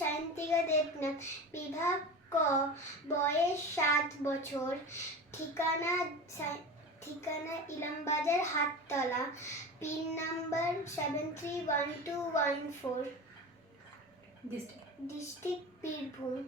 সায়ন্তিকা দেবনাথ বিভাগ ক বয়স সাত বছর ঠিকানা ঠিকানা Ilambazar Hattala pin number seven three one two one four. District Birbhum.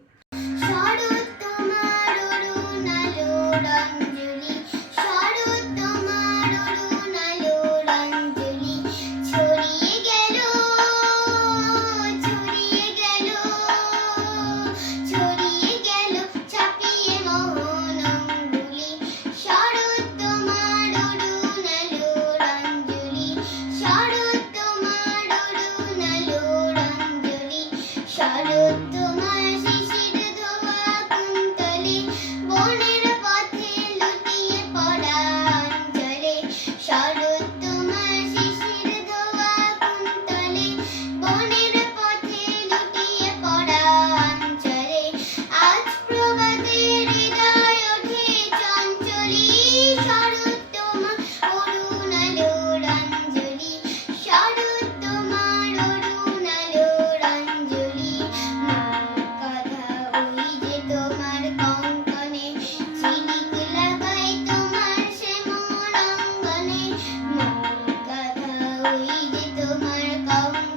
শারদ তৌহিদ তোমার কম